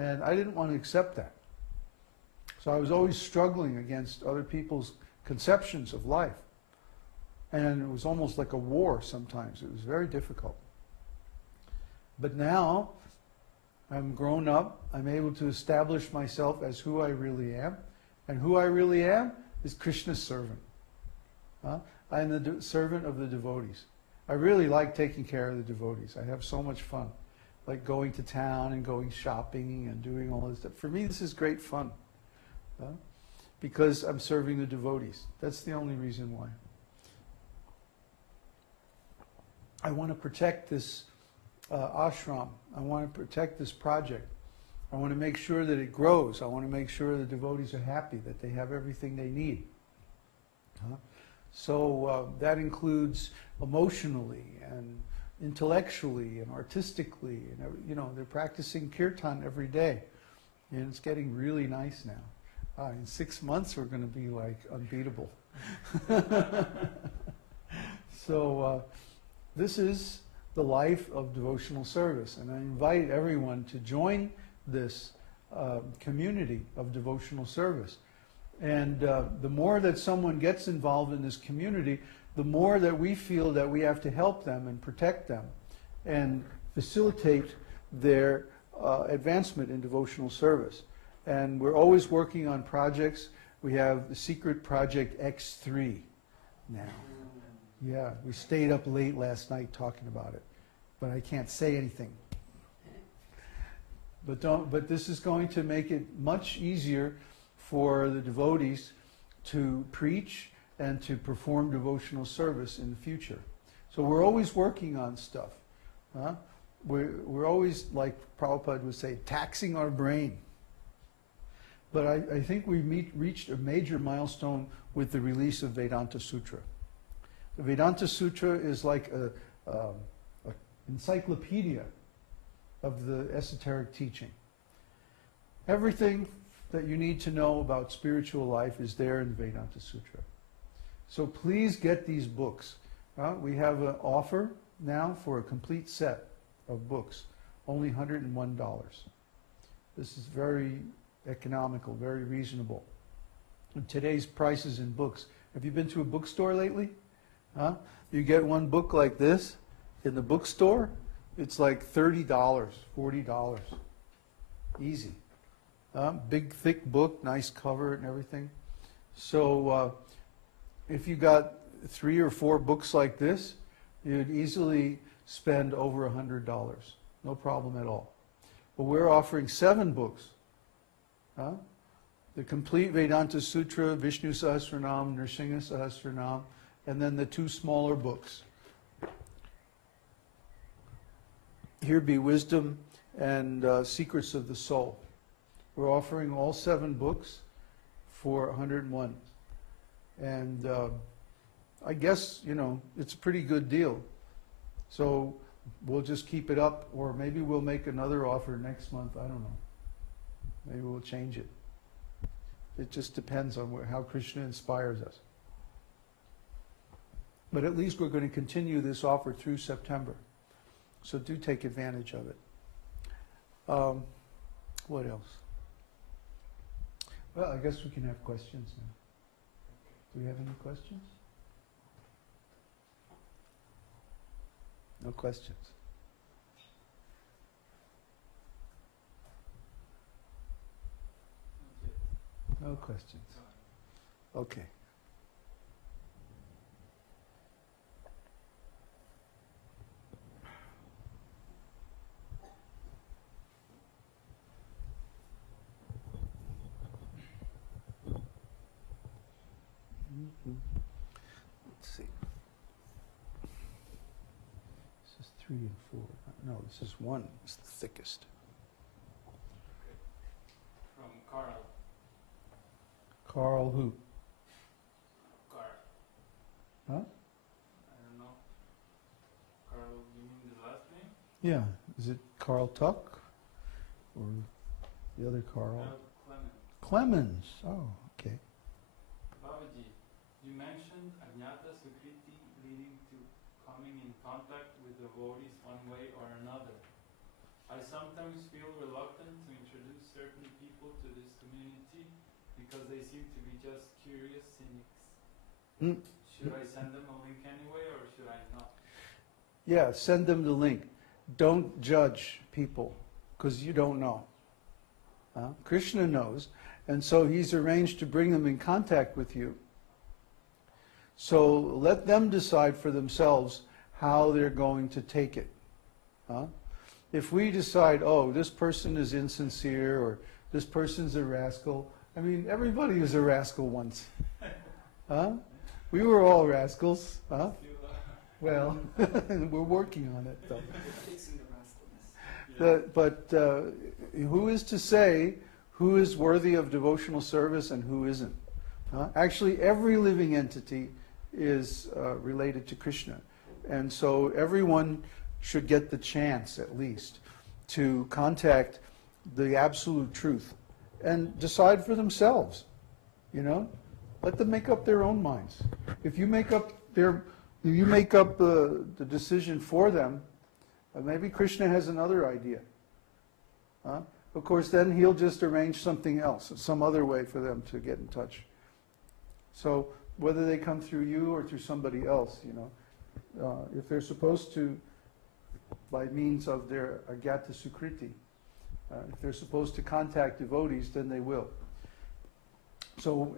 And I didn't want to accept that. So I was always struggling against other people's conceptions of life. And it was almost like a war sometimes. It was very difficult. But now, I'm grown up, I'm able to establish myself as who I really am. And who I really am is Krishna's servant. I'm the servant of the devotees. I really like taking care of the devotees. I have so much fun. Like going to town and going shopping and doing all this stuff. For me, this is great fun. Because I'm serving the devotees. That's the only reason why. I want to protect this ashram. I want to protect this project. I want to make sure that it grows. I want to make sure the devotees are happy, that they have everything they need. So that includes emotionally and intellectually and artistically. And, you know, they're practicing kirtan every day. And it's getting really nice now. In 6 months, we're going to be like unbeatable. So this is the life of devotional service. And I invite everyone to join this community of devotional service. And the more that someone gets involved in this community, the more that we feel that we have to help them and protect them and facilitate their advancement in devotional service. And we're always working on projects. We have the secret project X3 now. Yeah, we stayed up late last night talking about it, but I can't say anything. But this is going to make it much easier for the devotees to preach and to perform devotional service in the future. So we're always working on stuff. We're always, like Prabhupada would say, taxing our brain. But I think we've reached a major milestone with the release of Vedānta-sūtra. The Vedānta-sūtra is like an encyclopedia of the esoteric teaching. Everything that you need to know about spiritual life is there in the Vedānta-sūtra. So please get these books. We have an offer now for a complete set of books, only $101. This is very economical, very reasonable. And today's prices in books. Have you been to a bookstore lately? You get one book like this in the bookstore, it's like $30, $40. Easy. Big, thick book, nice cover and everything. So if you got 3 or 4 books like this, you'd easily spend over $100. No problem at all. But we're offering 7 books. The complete Vedānta-sūtra, Vishnu Sahasranam, Nrsimha Sahasranam, and then the 2 smaller books. Here be Wisdom and Secrets of the Soul. We're offering all 7 books for 101. And I guess, you know, it's a pretty good deal. So we'll just keep it up, or maybe we'll make another offer next month. I don't know. Maybe we'll change it. It just depends on how Krishna inspires us. But at least we're going to continue this offer through September. So do take advantage of it. What else? Well, I guess we can have questions now. Do we have any questions? No questions. No questions. Okay. Let's see. This is 3 and 4. No, this is 1. It's the thickest. From Carl. Carl who? Carl. Huh? I don't know. Carl, you mean the last name? Yeah. Is it Carl Tuck? Or the other Carl? No, Clement. Clemens. Oh, okay. Babaji, you mentioned Ajnata Sukriti leading to coming in contact with devotees one way or another. I sometimes feel reluctant to introduce because they seem to be just curious cynics. Mm. Should I send them a link anyway, or should I not? Yeah, send them the link. Don't judge people, because you don't know. Krishna knows, and so he's arranged to bring them in contact with you. So let them decide for themselves how they're going to take it. If we decide, oh, this person is insincere, or this person's a rascal, I mean, everybody was a rascal once. We were all rascals. Well, we're working on it, though. But who is to say who is worthy of devotional service and who isn't? Actually, every living entity is related to Krishna. And so everyone should get the chance, at least, to contact the absolute truth and decide for themselves, you know? Let them make up their own minds. If you make up the decision for them, maybe Krishna has another idea. Of course, then he'll just arrange something else, some other way for them to get in touch. So whether they come through you or through somebody else, you know, if they're supposed to, by means of their Vedānta-sūtra, if they're supposed to contact devotees, then they will. So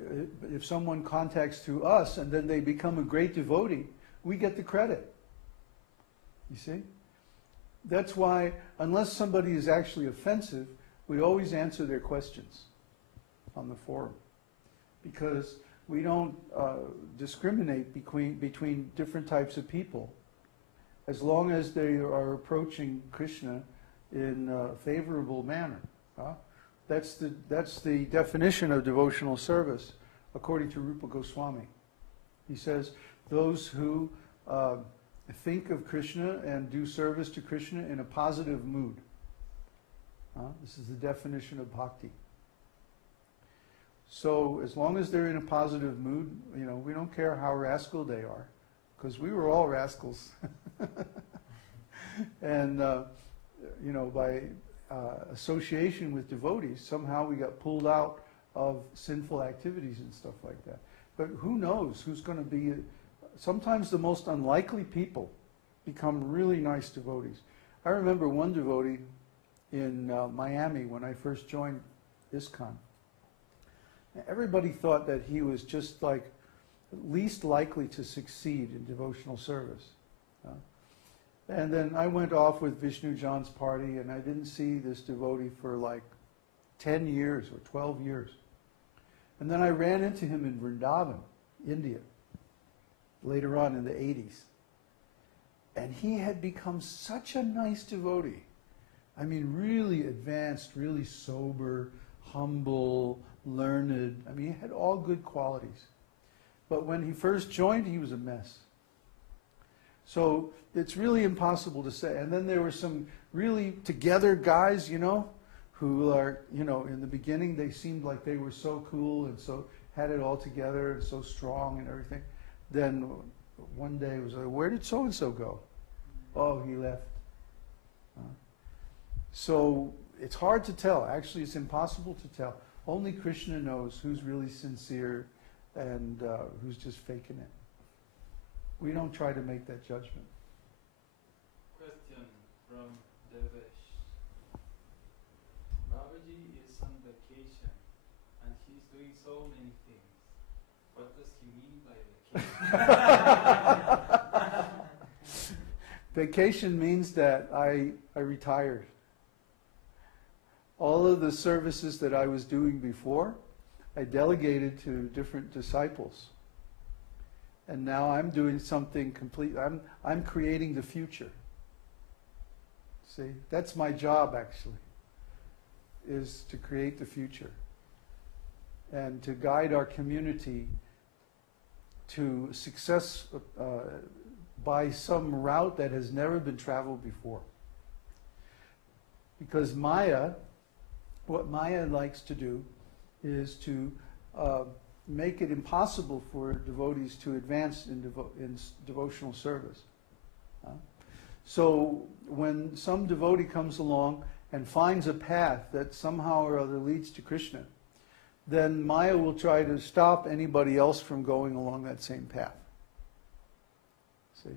if someone contacts through us and then they become a great devotee, we get the credit. You see? That's why, unless somebody is actually offensive, we always answer their questions on the forum. Because we don't discriminate between different types of people. As long as they are approaching Krishna in a favorable manner. That's the definition of devotional service, according to Rupa Goswami. He says, those who think of Krishna and do service to Krishna in a positive mood. This is the definition of bhakti. So as long as they're in a positive mood, you know, we don't care how rascal they are, because we were all rascals. And, you know, by association with devotees, somehow we got pulled out of sinful activities and stuff like that. But who knows who's going to be... Sometimes the most unlikely people become really nice devotees. I remember one devotee in Miami when I first joined ISKCON. Everybody thought that he was just like least likely to succeed in devotional service. And then I went off with Vishnu John's party, and I didn't see this devotee for like 10 years or 12 years. And then I ran into him in Vrindavan, India, later on in the 80s. And he had become such a nice devotee. I mean, really advanced, really sober, humble, learned. I mean, he had all good qualities. But when he first joined, he was a mess. So it's really impossible to say. And then there were some really together guys, you know, who are, you know, in the beginning they seemed like they were so cool and so had it all together and so strong and everything. Then one day it was like, where did so-and-so go? Oh, he left. So it's hard to tell. Actually, it's impossible to tell. Only Krishna knows who's really sincere and who's just faking it. We don't try to make that judgment. Question from Devesh. Babaji is on vacation and he's doing so many things. What does he mean by vacation? Vacation means that I retired. All of the services that I was doing before, I delegated to different disciples. And now I'm doing something complete. I'm creating the future. See, that's my job actually, is to create the future and to guide our community to success by some route that has never been traveled before. Because Maya, what Maya likes to do is to make it impossible for devotees to advance in devotional service. So when some devotee comes along and finds a path that somehow or other leads to Krishna, then Maya will try to stop anybody else from going along that same path. See,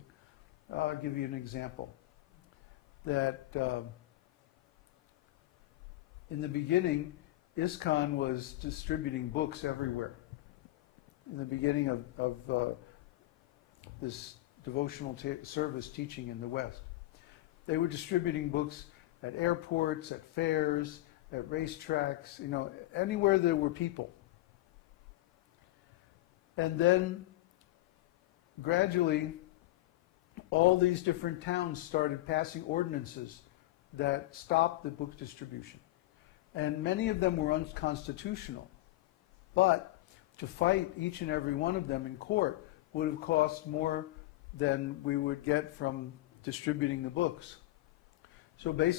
I'll give you an example. That in the beginning, ISKCON was distributing books everywhere. In the beginning of this devotional service teaching in the West, they were distributing books at airports, at fairs, at racetracks, you know, anywhere there were people. And then gradually, all these different towns started passing ordinances that stopped the book distribution. And many of them were unconstitutional. But to fight each and every one of them in court would have cost more than we would get from distributing the books. So basically,